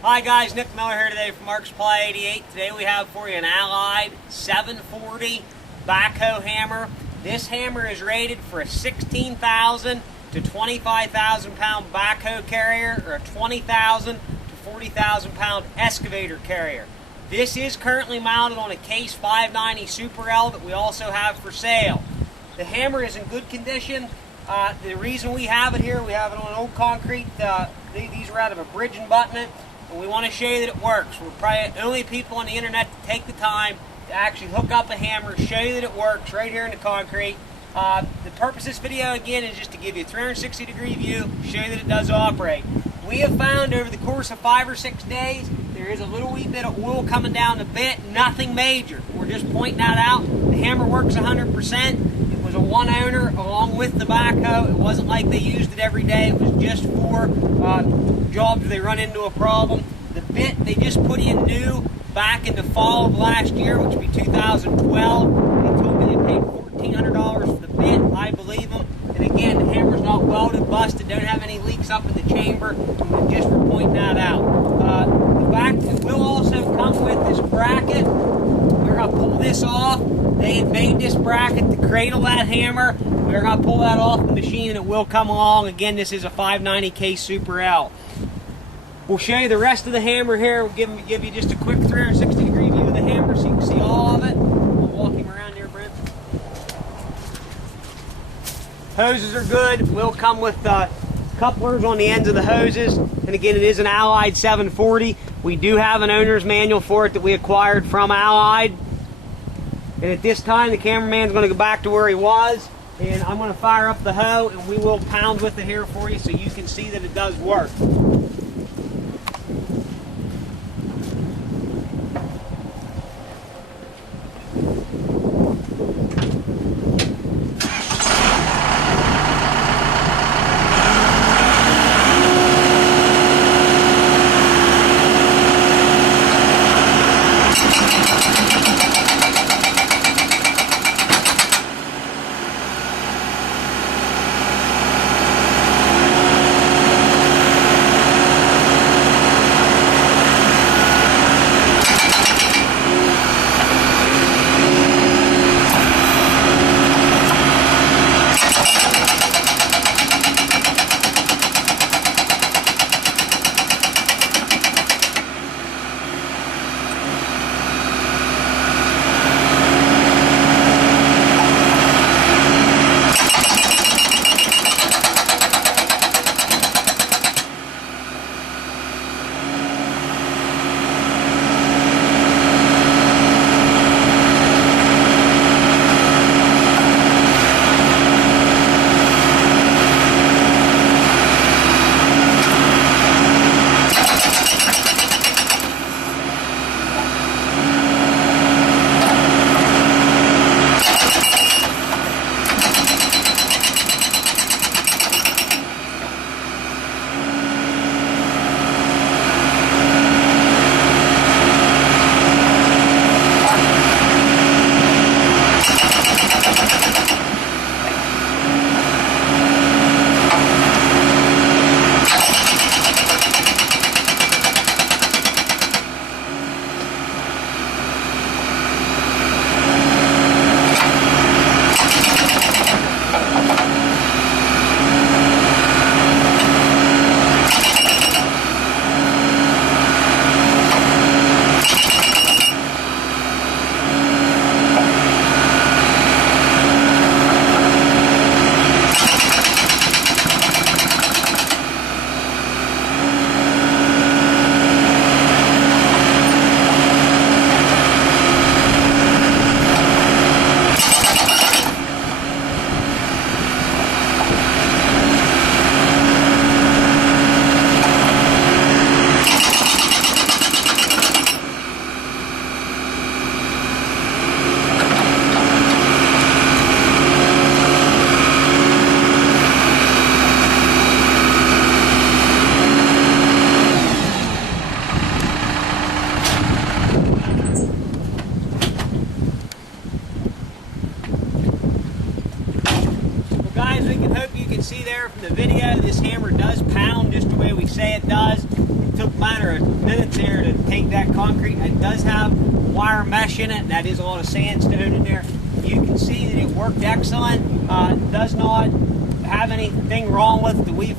Hi guys, Nick Miller here today from Mark Supply 88. Today we have for you an Allied 740 backhoe hammer. This hammer is rated for a 16,000 to 25,000 pound backhoe carrier or a 20,000 to 40,000 pound excavator carrier. This is currently mounted on a Case 590 Super L that we also have for sale. The hammer is in good condition. The reason we have it here, we have it on old concrete. These are out of a bridge abutment. And we want to show you that it works. We're probably the only people on the internet to take the time to actually hook up a hammer, show you that it works right here in the concrete. The purpose of this video, again, is just to give you a 360-degree view, show you that it does operate. We have found over the course of 5 or 6 days, there is a little wee bit of oil coming down the bit, nothing major. We're just pointing that out. The hammer works 100%. It was a one owner along with the backhoe. It wasn't like they used it every day. It was just for jobs where they run into a problem. The bit they just put in new back in the fall of last year, which would be 2012. They told me they paid $1,400 for the bit. I believe them. And again, the hammer's not welded, busted, don't have any leaks up in the chamber. And just for pointing that out. The back will also come with this bracket. We're going to pull this off. They had made this bracket to cradle that hammer. We're going to pull that off the machine and it will come along. Again, this is a 590 Case Super L. We'll show you the rest of the hammer here. We'll give you just a quick 360-degree view of the hammer so you can see all of it. We'll walk him around here, Brent. Hoses are good. Will come with couplers on the ends of the hoses. And again, it is an Allied 740. We do have an owner's manual for it that we acquired from Allied. And at this time, the cameraman's going to go back to where he was. And I'm going to fire up the hoe and we will pound with it here for you so you can see that it does work. that concrete. It does have wire mesh in it, and that is a lot of sandstone in there. You can see that it worked excellent. Does not have anything wrong with it that we've